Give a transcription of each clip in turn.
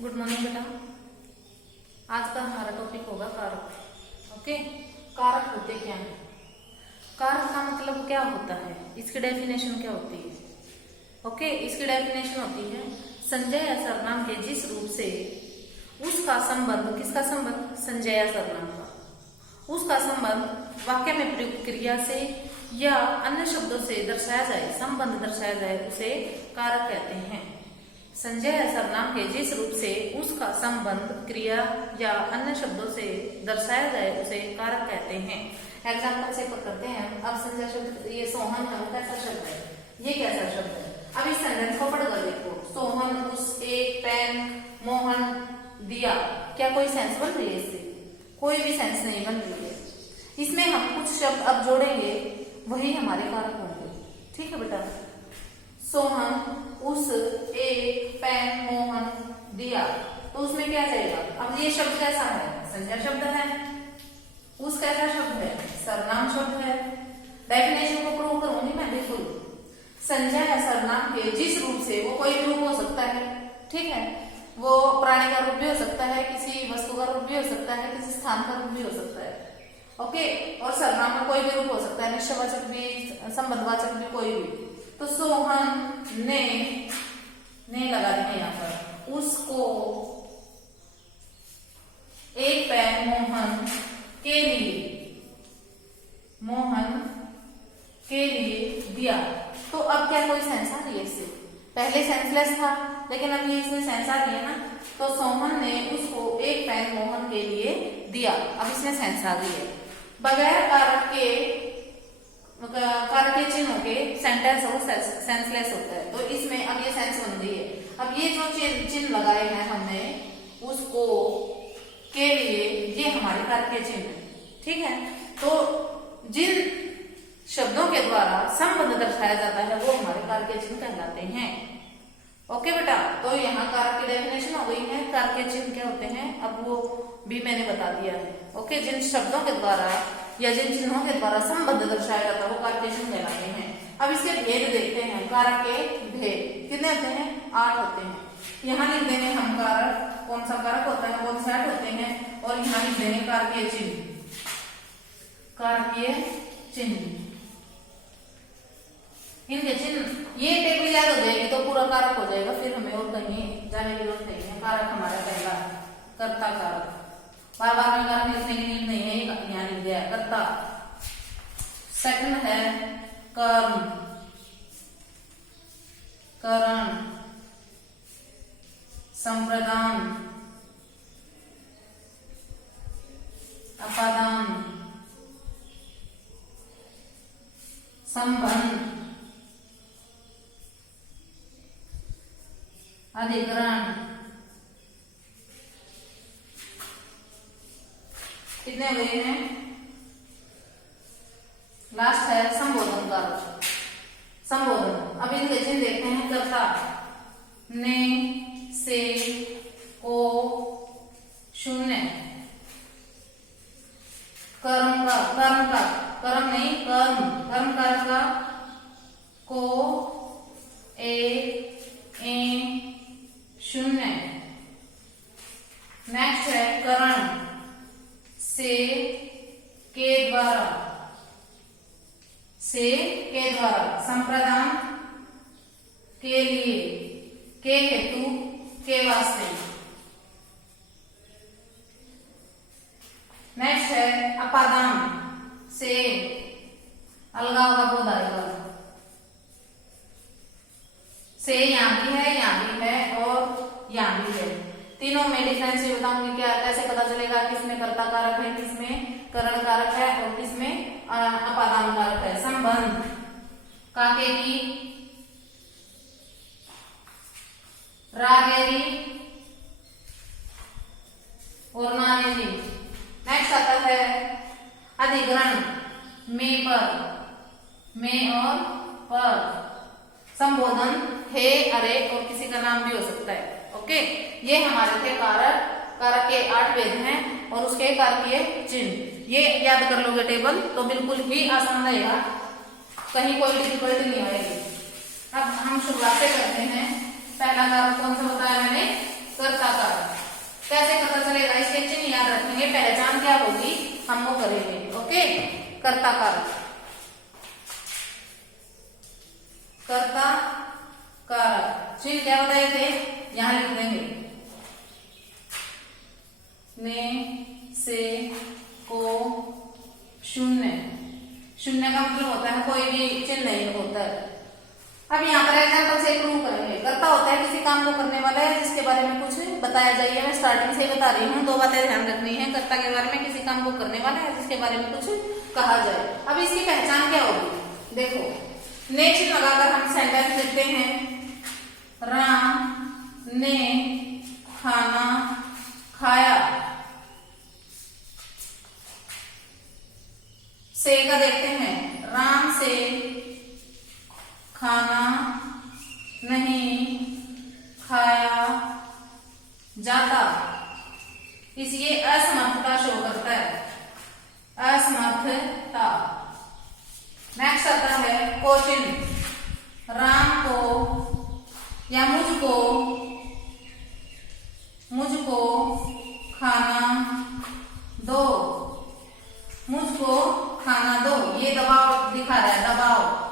Good morning बेटा। आज का हमारा टॉपिक होगा कारक। ओके, कारक होते क्या हैं? कारक का मतलब क्या होता है, इसकी डेफिनेशन क्या होती है? ओके, इसकी डेफिनेशन होती है संजय या सर्वनाम के जिस रूप से उसका संबंध, किसका संबंध? संजय या सर्वनाम का। उसका संबंध वाक्य में प्रयुक्त क्रिया से या अन्य शब्दों से दर्शाया जाए, संबंध दर्शाया जाए, उसे कारक कहते हैं। संजय या सर्वनाम के जिस रूप से उसका संबंध क्रिया या अन्य शब्दों से दर्शाया जाए, उसे कारक कहते हैं। एग्जाम्पल से करते हैं। अब संजय शब्द, ये सोहन है, वो कैसा शब्द है? ये कैसा शब्द है? अब इस सेंटेंस को पढ़कर देखो। सोहन उस एक पेन मोहन दिया। क्या कोई सेंस बन रही है इससे? कोई भी सेंस नहीं बन रही है। इसमें हम कुछ शब्द अब जोड़ेंगे, वही हमारे कारक होंगे। ठीक है बेटा। सोहन उस एक पेन मोहन दिया, तो उसमें क्या जाएगा? अब ये शब्द कैसा है? संज्ञा शब्द है। उस कैसा शब्द है? सर्वनाम शब्द है। डेफिनेशन को प्रूव करूंगी मैं, बिल्कुल। संज्ञा या सर्वनाम के जिस रूप से, वो कोई भी रूप हो सकता है, ठीक है, वो प्राणी का रूप भी हो सकता है, किसी वस्तु का रूप भी हो सकता है, किसी स्थान का रूप भी हो सकता है। ओके, और सर्वनाम का कोई भी रूप हो सकता है, निश्चयवाचक भी, संबंधवाचक भी, कोई भी। तो सोहन ने लगा देंगे यहाँ पर, उसको एक पेन मोहन के लिए दिया। तो अब क्या कोई सेंस आ रही है इससे? पहले सेंसलेस था, लेकिन अब ये इसमें सेंस आ रही है ना। तो सोहन ने उसको एक पेन मोहन के लिए दिया, अब इसमें सेंस आ गई है। बगैर कारक के चिन्हों के सेंटेंस वो सेंसलेस होता है। तो इसमें अब ये सेंस बन गई है। अब ये जो चिन्ह लगाए हैं हमने, उसको के लिए, ये हमारे कारक के चिन्ह है। ठीक है। तो जिन शब्दों के द्वारा संबंध दर्शाया जाता है, वो हमारे कारक के चिन्ह कहलाते हैं। ओके बेटा, तो यहाँ कारक की डेफिनेशन हो गई है। कारक के चिन्ह क्या होते हैं, अब वो भी मैंने बता दिया है। ओके, जिन शब्दों के द्वारा या जिन चिन्हों के द्वारा संबंध दर्शाया जाता है, वो कारक के चिन्ह कहलाते हैं। अब इसके भेद देखते हैं। कारक के भेद कितने होते हैं? 8 होते हैं। यहाँ लिख देंगे हम कारक, कौन सा कारक होता है, कौन से 8 होते हैं। और यहाँ लिख देंगे कारकीय चिन्ह। कारकीय चिन्ह, इनके चिन्ह, ये टेबल याद हो जाएगी तो पूरा कारक हो जाएगा, फिर हमें और कहीं जाने की जरूरत नहीं है। कारक हमारा पहला कर्ता कारक, बार बार में कारक लिखने की नीड नहीं है, यहाँ लिख दिया कर्ता। सेकंड है कर्म, करण, संप्रदान, अपादान, संबंध, अधिकरण। कितने हुए हैं? लास्ट है संबोधन कारक, संबोधन। अब इनके चिन्ह देखते हैं। कर्ता, ने, से, को, शून्य। कर्म कारक का को, शून्य। नेक्स्ट है करण, से, के द्वारा, संप्रदान, के लिए, के हेतु, के वास्ते। नेक्स्ट है अपादान, से, अलगाव का बोध आएगा। से यहाँ भी है, यहाँ भी है और यहाँ भी है। तीनों में डिफरेंस ये बताऊंगी। क्या कैसे पता चलेगा किसमें कर्ता कारक है, किसमें करण कारक है और किसमें अपादान कारक है। संबंध, काके की, रागेरी और नारेरी। नेक्स्ट आता है अधिकरण, में और पर। संबोधन, हे, अरे और किसी का नाम भी हो सकता है। ओके, ये हमारे थे कारक के 8 भेद हैं और उसके कारकीय चिन्ह। ये याद कर लोगे टेबल तो बिल्कुल ही आसान रहेगा, कहीं कोई डिफिकल्टी नहीं आएगी। अब हम शुरुआत से करते हैं। पहला कारक कौन सा बताया मैंने? कर्ता कारक। करेंगे, पहचान क्या होगी हम वो करेंगे। ओके, कर्ता कारक, कर्ता कारक चिन्ह क्या बताए थे, यहां लिख देंगे, ने से को शून्य, शून्य का मतलब होता है कोई भी चिन्ह नहीं होता है। अब यहाँ पर एग्जाम्पल से प्रूव करेंगे। कर्ता होता है किसी काम को करने वाला है जिसके बारे में कुछ बताया जाइए। मैं स्टार्टिंग से ही बता रही हूँ, दो बातें ध्यान रखनी है। कर्ता के बारे में किसी काम को करने वाला है जिसके बारे में कुछ कहा जाए। अब इसकी पहचान क्या होगी, देखो, ने चिन्ह लगाकर हम सेंटेंस लिखते हैं, राम ने खाना खाया। से का देखते हैं, राम से खाना नहीं खाया जाता। इस ये असमर्थता शो करता है, असमर्थता। नेक्स्ट आता है क्वेश्चन, राम को या मुझको खाना दो, मुझको खाना दो। ये दबाव दिखा रहा है, दबाव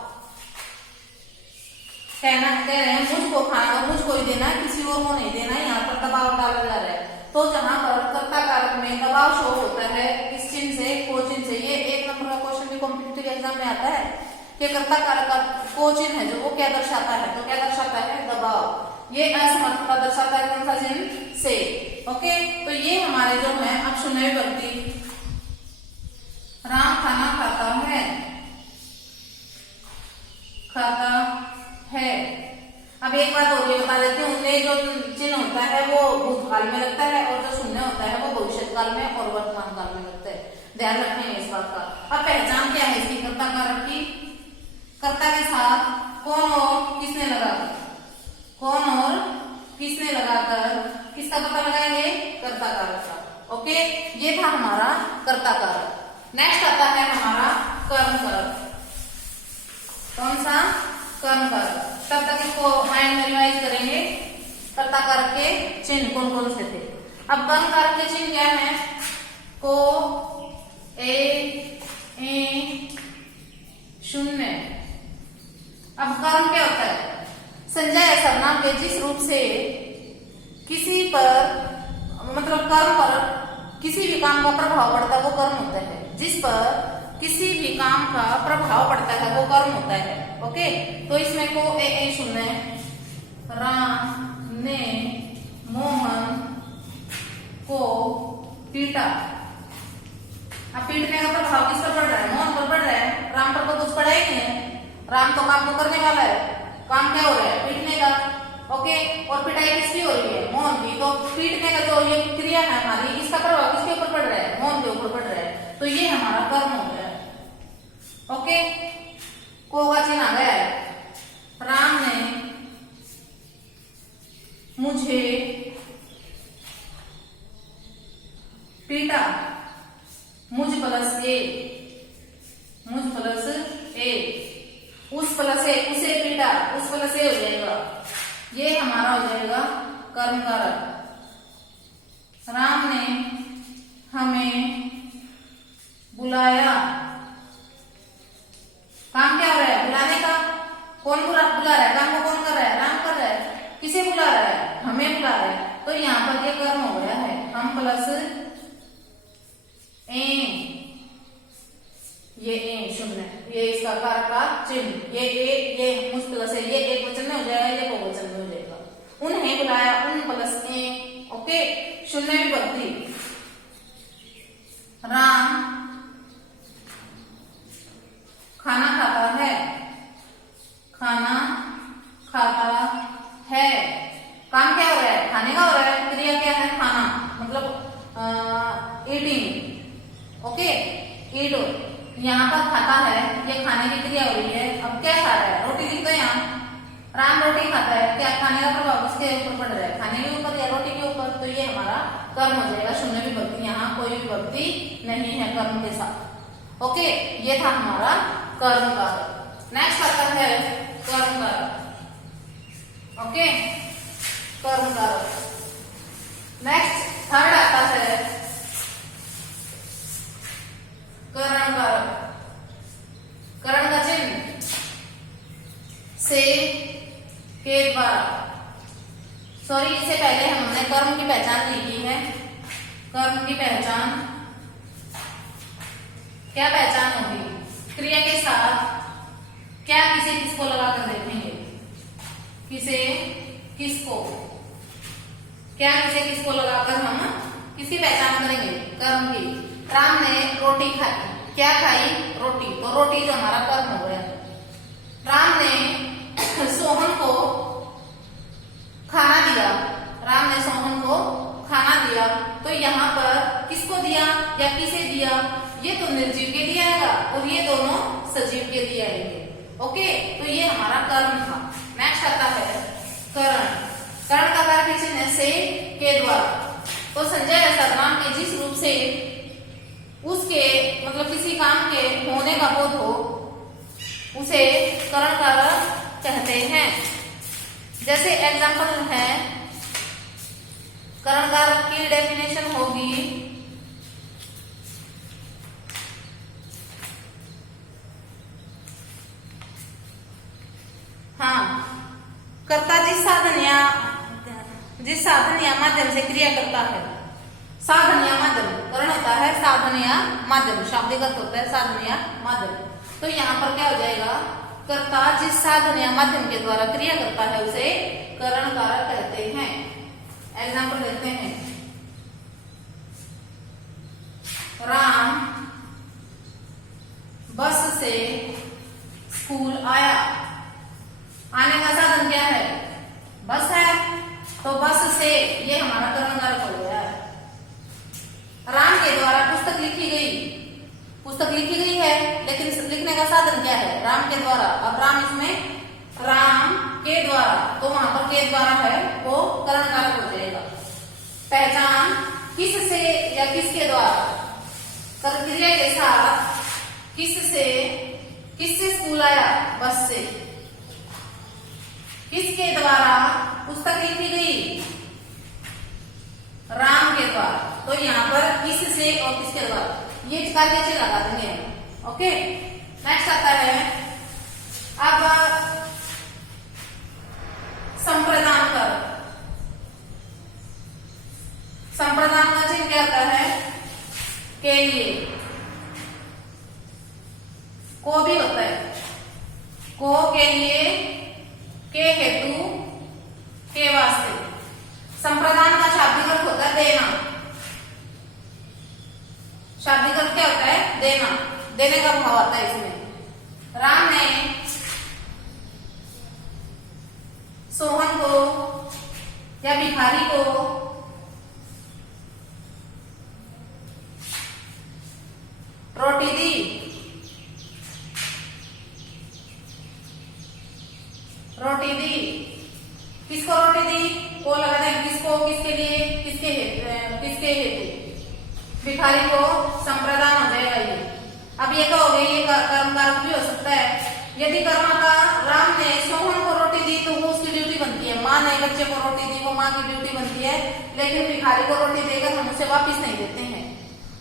कहना कह रहे हैं मुझको खाना दो, मुझको ही देना है, किसी और को नहीं देना है। यहाँ पर दबाव डाला जा रहा है। तो जहां पर कर्ता कारक में दबाव शो होता है इस चिन्ह से, को चिन्ह से, ये एक नंबर का क्वेश्चन भी कॉम्पिटिटिव एग्जाम में आता है कि कर्ता कारक का को चिन्ह है जो वो क्या दर्शाता है, तो क्या दर्शाता है, दबाव। ये असमर्थता दर्शाता है कौन सा चिन्ह, से। ओके, तो ये हमारे जो है अब सुनहरी विभक्ति, राम खाना खाता है, खाता है। अब एक बात और ये बता देते हैं, उनमें जो चिन्ह होता है वो भूतकाल में लगता है और जो शून्य होता है वो भविष्य काल में और वर्तमान काल में लगता है। ध्यान रखेंगे इस बात का। अब पहचान क्या है इसकी, कर्ता कारक की, कर्ता के साथ कौन और किसने लगाकर, कौन और किसने लगाकर किसका पता लगाएंगे, कर्ता कारक का। ओके, ये था हमारा कर्ता कारक। नेक्स्ट आता है हमारा कर्म कारक। कौन सा, कर्म कारक। तब तक इसको माइंड में रिवाइज करेंगे, कर्ता कारक के चिन्ह कौन कौन से थे। अब कर्म कारक के चिन्ह क्या है, को, ए, शून्य। अब कर्म क्या होता है, संज्ञा या सर्वनाम के जिस रूप से किसी पर, मतलब कर्म पर किसी भी काम का प्रभाव पड़ता है वो कर्म होता है। जिस पर किसी भी काम का प्रभाव पड़ता है वो कर्म होता है। ओके, तो इसमें को ए शून्य, राम ने मोहन को पीटा। अब पीटने का प्रभाव किस पर पड़ रहा है, मोहन पर पड़ रहा है, राम पर तो कुछ पड़ा ही नहीं है। राम तो काम को करने वाला है, काम क्या हो रहा है, पीटने का। ओके, और पिटाई किसकी हो रही है, मोहन की। तो पीटने का जो ये क्रिया है हमारी, इसका प्रभाव किसके ऊपर पड़ रहा है, मोहन के ऊपर पड़ रहा है। तो ये हमारा कर्म हो गया। ओके, को का चिन्ह आ गया है, राम ने मुझे पीटा, मुझ प्लस ए, मुझ प्लस ए, उस प्लस ए, उसे पीटा, उस प्लस ए हो जाएगा। ये हमारा हो जाएगा कर्म कारक। राम ने हमें बुलाया, काम क्या हो रहा है, बुलाने का। कौन बुला रहा है, काम को कौन कर रहा है, राम कर रहा है। किसे बुला रहा है, हमें बुला रहा है। तो यहाँ पर ये कर्म हो गया है, हम प्लस ए, ये ए शून्य, ये इसका कारक का चिन्ह, ये ए, ये मुझ प्लस है, ये एक वचन में हो जाएगा, ये बहुवचन में हो जाएगा। उन्हें बुलाया, उन प्लस ए। ओके, शून्य विभक्ति, राम खाना खाता है, खाना खाता है। काम क्या हो रहा है, खाने का हो रहा है। क्रिया क्या है, खाना, मतलब ईटिंग। ओके, ईट, यहाँ पर खाता है, ये खाने की क्रिया हो रही है। अब क्या खा रहा है, रोटी लिख दो यहाँ, राम रोटी खाता है। क्या खाने का प्रभाव उसके ऊपर पड़ रहा है, खाने के ऊपर या रोटी के ऊपर। तो ये हमारा कर्म हो जाएगा, शून्य विभक्ति। यहाँ कोई विभक्ति नहीं है कर्म के साथ। ओके, ये था हमारा कर्म कारक। नेक्स्ट आता है कर्म कारक। ओके, कर्म कारक। नेक्स्ट थर्ड आता है हमने कर्म की पहचान लिखी है। कर्म की पहचान, क्या पहचान होगी? क्रिया के साथ क्या किसे किसको लगाकर देखेंगे, किसे किसको, क्या किसे किसको लगाकर हम किसकी पहचान करेंगे? कर्म की। राम ने रोटी खाई, क्या खाई? रोटी, तो रोटी जो हमारा कर्म हो गया। राम ने सोहन को खाना दिया, राम ने सोहन को खाना दिया, तो यहाँ पर किसको दिया या किसे दिया? ये तो निर्जीव के लिए आएगा और ये दोनों सजीव के लिए आएंगे। ओके, तो ये हमारा कर्म था। नेक्स्ट आता है करण। करण का कार्य चिन्ह से के द्वारा, तो संजय या सर्वनाम के जिस रूप से उसके मतलब किसी काम के होने का बोध हो उसे करण कारक कहते हैं। जैसे एग्जांपल है, करण कारक की डेफिनेशन होगी, हाँ, कर्ता जिस साधन या माध्यम से क्रिया करता है। साधन या माध्यम, करण होता है साधन या माध्यम, शाब्दिक अर्थ होता है साधन या माध्यम। तो यहाँ पर क्या हो जाएगा? कर्ता जिस साधन या माध्यम के द्वारा क्रिया करता है उसे करण कारक कहते हैं। एग्जाम्पल लेते हैं, राम बस से स्कूल आया। आने का साधन क्या है? बस है, तो बस से ये हमारा करण कारक हो गया है। राम के द्वारा पुस्तक लिखी गई, पुस्तक लिखी गई है, लेकिन लिखने का साधन क्या है? राम के द्वारा। अब राम इसमें राम के द्वारा, तो वहां पर के द्वारा है, वो करण कारक हो जाएगा। पहचान किस से या किसके द्वारा, क्रिया के साथ किससे स्कूल आया? बस से। किसके द्वारा पुस्तक लिखी गई? राम के द्वारा। तो यहाँ पर किससे और किसके द्वारा, ये कार्य चिन्ह लगा देंगे हम। ओके, नेक्स्ट आता है अब संप्रदान कर। संप्रदान का चिन्ह क्या आता है? के लिए, को भी होता है, को के लिए, के हेतु, के वास्ते। संप्रदान का शाब्दिक अर्थ होता है देना। शाब्दिक अर्थ क्या होता है? देना, देने का भाव आता है इसमें। राम ने सोहन को या भिखारी को रोटी दी। रोटी दी, किसको रोटी दी? को लगा दें, किसको, किसके लिए, किसके हेतु? भिखारी को संप्रदान हो जाएगा ये। अब ये क्या हो गया? ये कर्म कारक भी हो सकता है। यदि कर्म का राम ने सोहन को रोटी दी तो वो उसकी ड्यूटी बनती है। माँ ने बच्चे को रोटी दी, वो माँ की ड्यूटी बनती है। लेकिन भिखारी को रोटी देकर हम उसे वापिस नहीं देते हैं।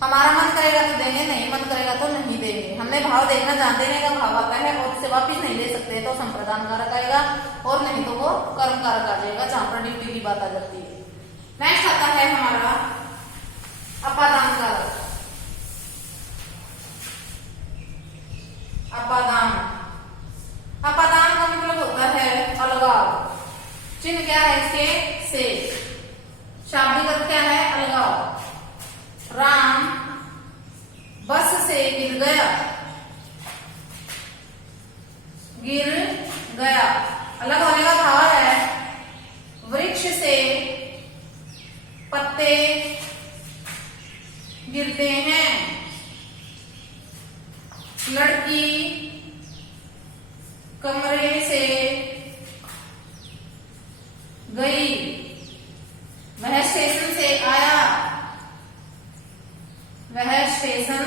हमारा मन करेगा तो देंगे, नहीं मन करेगा तो नहीं देंगे। हमने भाव देखना, जहां देने का भाव आता है और उसे वापिस नहीं दे सकते तो संप्रदान कारक आएगा, और नहीं तो वो कर्म कारक आ जाएगा, जहां पर ड्यूटी की बात आ जाती है। नेक्स्ट आता है हमारा अपादान कारक। अपादान, अपादान का मतलब होता है अलगाव। चिन्ह क्या है इसके? से। शाब्दिक अर्थ क्या है? अलगाव। राम बस से गिर गया, गिर गया, अलग होने का भाव है। वृक्ष से पत्ते गिरते हैं। लड़की कमरे से गई, वह स्टेशन से आया, वह स्टेशन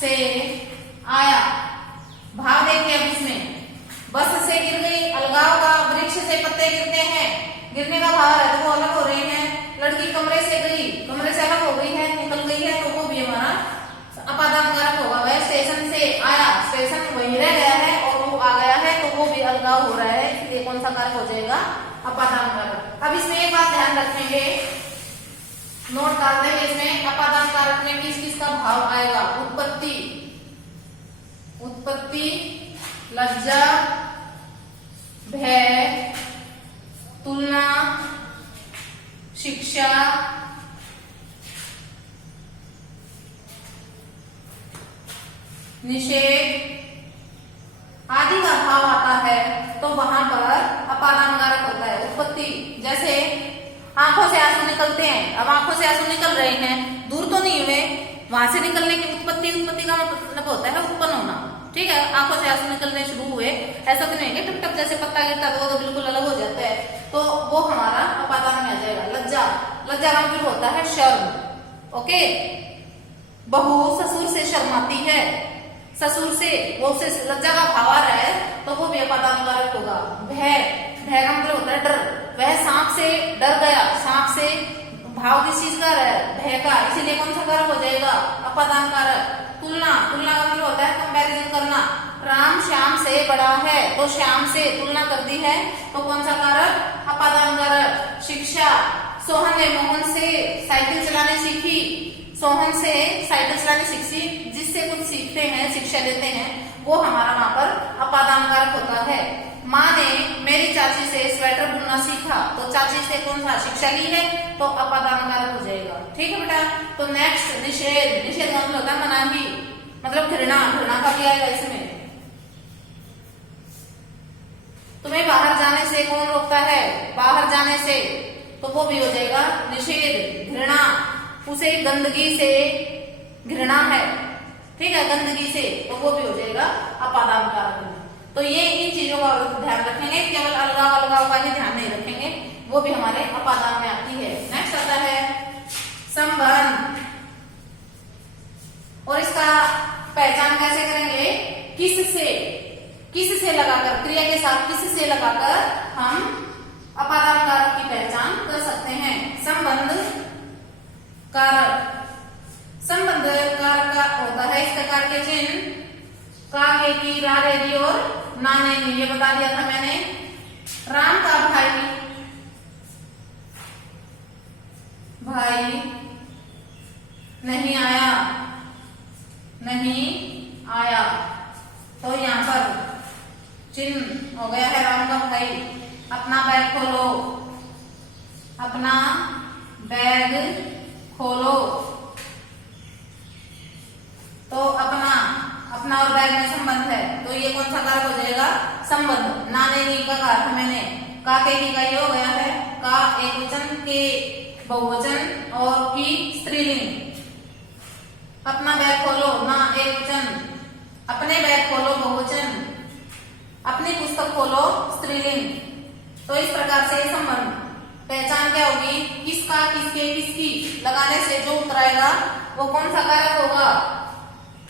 से आया। भाव देखिए अब इसमें, बस से गिर गई, अलगाव का, वृक्ष से पत्ते गिरते हैं, गिरने का भाव है तो वो अलग हो रहे हैं। लड़की कमरे से गई, कमरे से अलग हो गई है, निकल गई है, तो वो भी हमारा अपादान कारक होगा। वह स्टेशन से आया, स्टेशन वहीं रह गया है और वो आ गया है, तो वो भी अलगाव हो रहा है, इसलिए कौन सा कारक हो जाएगा? अपादान कारक। अब इसमें एक बात ध्यान रखेंगे, नोट डाल देंगे इसमें, अपादान कारक में किस किस का भाव आएगा। उत्पत्ति, उत्पत्ति, लज्जा, भय, तुलना, शिक्षा, निषेध आदि का भाव आता है, तो वहां पर अपादान कारक होता है। उत्पत्ति, जैसे आंखों से आंसू निकलते हैं, अब आंखों से आंसू निकल रहे हैं, दूर तो नहीं हुए, वहां से निकलने की उत्पत्ति, उत्पत्ति का मतलब होता है उत्पन्न होना, ठीक है। आंखों से आंसू निकलने शुरू हुए, ऐसा तो नहीं है टप टप जैसे पत्ता गिरता है वो तो बिल्कुल अलग हो जाता है, तो वो हमारा अपादान में आ जाएगा। लज्जा, लज्जा का मतलब होता है शर्म, ओके। बहू ससुर से शर्माती है, ससुर से वो से लज्जा का भाव आ रहा है, तो वो भी अपादान कारक होगा। भय, भय का मतलब होता है डर, वह सांप से डर गया, सांप से भाव किस चीज का है, भय का, इसीलिए कौन सा कारक हो जाएगा, अपादान कारक। तुलना, तुलना का मतलब होता है कंपैरिजन करना, राम श्याम से बड़ा है, तो श्याम से तुलना कर दी है, तो कौन सा कारक, अपादान कारक। शिक्षा, सोहन ने मोहन से साइकिल चलाने सीखी, सोहन से साइकिल चलाने सीखी, जिससे कुछ सीखते हैं, शिक्षा लेते हैं, वो हमारा वहां पर अपादान कारक होता है। माँ ने मेरी चाची से स्वेटर बुनना सीखा, तो चाची से कौन सा शिक्षा ली है, तो अपादान कारक हो जाएगा, ठीक है बेटा। तो नेक्स्ट निषेध, निषेध मतलब होता है मनाही, मतलब घृणा, घृणा का भी आएगा इसमें। तुम्हें बाहर जाने से कौन रोकता है, बाहर जाने से, तो वो भी हो जाएगा निषेध। घृणा, उसे गंदगी से घृणा है, ठीक है, गंदगी से, तो वो भी हो जाएगा अपादान कारक में। तो ये इन चीजों का ध्यान रखेंगे, केवल अलगाव अलगाव का ही ध्यान नहीं रखेंगे, वो भी हमारे अपादान में आती है। नेक्स्ट आता है संबंध, और इसका पहचान कैसे करेंगे, किस से लगाकर, क्रिया के साथ किस से लगाकर हम अपादान कारक की पहचान कर सकते हैं। संबंध कारक, संबंध कारक का होता है इसका कारक के चिन्ह का, के, की, रा, रे, री और ना, ने, ये बता दिया था मैंने। राम का भाई नहीं आया, नहीं आया, तो यहाँ पर चिन्ह हो गया है राम का भाई। अपना बैग खोलो, अपना बैग खोलो, तो अपना, अपना और बैग में संबंध है, तो ये कौन सा कारक हो जाएगा, संबंध। नाने नी का कहा था मैंने, का के की का ये हो गया है, का एक वचन, के बहुवचन और की स्त्रीलिंग। अपना बैग खोलो, ना एक वचन, अपने बैग खोलो बहुवचन, अपनी पुस्तक खोलो स्त्रीलिंग। तो इस प्रकार से संबंध पहचान क्या होगी, किसका, किसके, किसकी लगाने से जो उतराएगा वो कौन सा कारक होगा,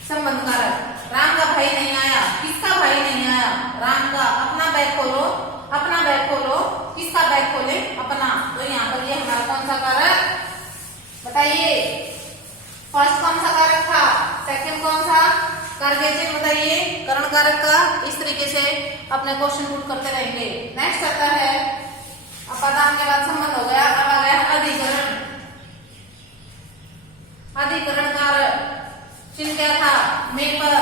संबंध कारक। राम का भाई नहीं आया, किसका भाई नहीं आया, राम का। अपना बैग खोलो, अपना बैग खोलो, किसका बैग खोले, अपना। तो यहाँ पर ये हमारा कौन सा कारक, बताइए। फर्स्ट कौन सा कारक था, सेकंड कौन सा, कारक बताइए, करण कारक का। इस तरीके से अपने क्वेश्चन पुट करते रहेंगे। नेक्स्ट आता है अपादान के बाद संबंध हो गया, अब आ गया अधिकरण। अधिकरण कारक चिन्ह क्या था, में पर,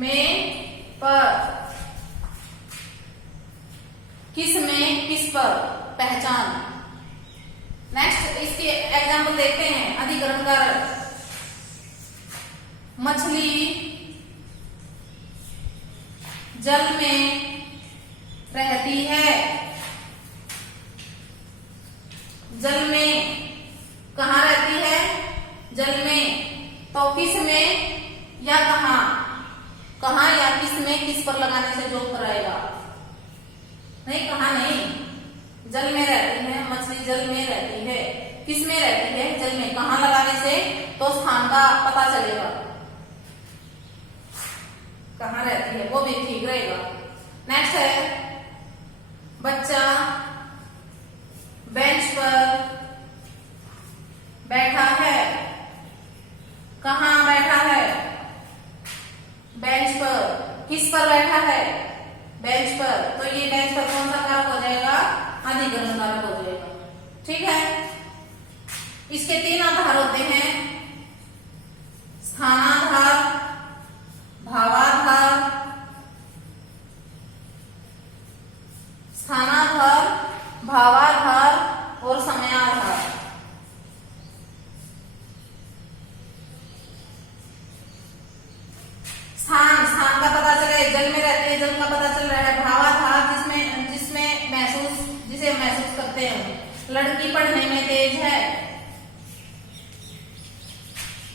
में पर, किस में, किस पर, पहचान। नेक्स्ट इसके एग्जाम्पल देखते हैं। अधिकरण कारक, मछली जल में रहती है, जल में कहाँ रहती है, जल में, तो किस में या कहाँ, कहाँ या किस में, किस पर लगाने से जो उत्तर आएगा, नहीं कहाँ नहीं, जल में रहती है, मछली जल में रहती है, किस में रहती है, जल में, कहाँ लगाने से तो स्थान का पता चलेगा, कहाँ रहती है, वो भी ठीक रहेगा। नेक्स्ट है बच्चा बेंच पर बैठा है, कहाँ बैठा है, बेंच पर, किस पर बैठा है, बेंच पर, तो ये बेंच पर कौन सा कारक हो जाएगा, ठीक है। इसके 3 आधार होते हैं, स्थानाधार, भावाधार, स्थानाधार, भावाधार और समयाधार। स्थान का पता चला है, जल में रहते हैं, जल का पता चल रहा है। भावाधार जिसे महसूस करते हैं। लड़की पढ़ने में तेज है,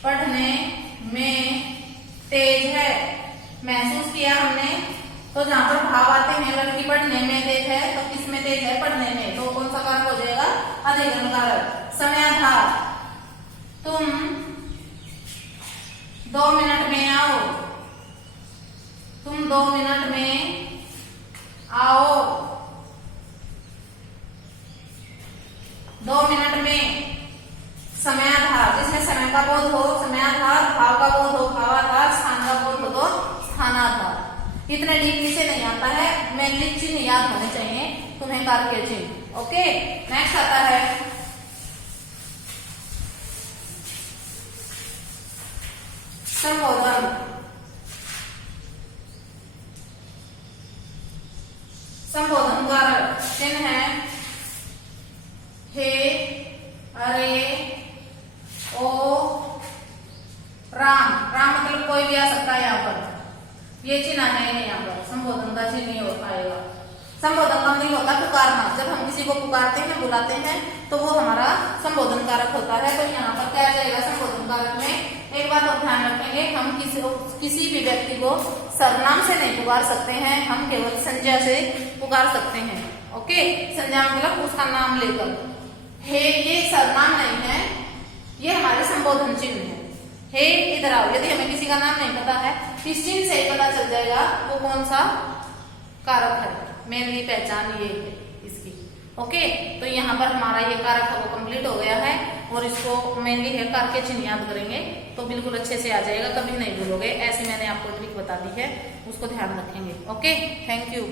पढ़ने में तेज है, महसूस किया हमने। तो जहां पर भाव आते हैं, लड़की पढ़ने में तेज है, तो किस में तेज है? पढ़ने में। तो कौन सा कारक हो जाएगा? अधिकरण कारक। समयाधार, तुम 2 मिनट में आओ, तुम 2 मिनट में आओ, 2 मिनट में। समयाधार, जिसमें समय का बोध हो समयाधार, भाव का बोध हो भावाधार, स्थान का बोध हो तो स्थानाधार। इतने डीपली से नहीं आता है, मेनली चिन्ह याद होने चाहिए तुम्हें, कारक के चिन्ह। ओके, नेक्स्ट आता है संबोधन। संबोधन कारक चिन्ह है हे, अरे, ओ, राम। राम मतलब कोई भी आ सकता है यहाँ पर, ये चिन्ह है यहाँ पर, संबोधन का चिन्ह नहीं हो पाएगा। संबोधन का मतलब होता है पुकारना। जब हम किसी को पुकारते हैं, बुलाते हैं, तो वो हमारा संबोधन कारक होता है। तो यहाँ पर क्या आ जाएगा संबोधन कारक में? एक बात और ध्यान रखेंगे, हम किसी भी व्यक्ति को सर्वनाम से नहीं पुकार सकते हैं, हम केवल संज्ञा से पुकार सकते हैं। ओके, संज्ञा मतलब उसका नाम लेकर। हे ये सर्वनाम नहीं है, ये हमारे संबोधन चिन्ह है। हे इधर आओ, यदि हमें किसी का नाम नहीं पता है, इस चिन्ह से ही पता चल जाएगा वो कौन सा कारक है। मेनली पहचान ये है इसकी। ओके, तो यहाँ पर हमारा ये कारक है वो कंप्लीट हो गया है, और इसको मेनली है कारक के चिन्ह याद करेंगे तो बिल्कुल अच्छे से आ जाएगा, कभी नहीं भूलोगे। ऐसे मैंने आपको ट्रिक बता दी है, उसको ध्यान रखेंगे। Okay, thank you.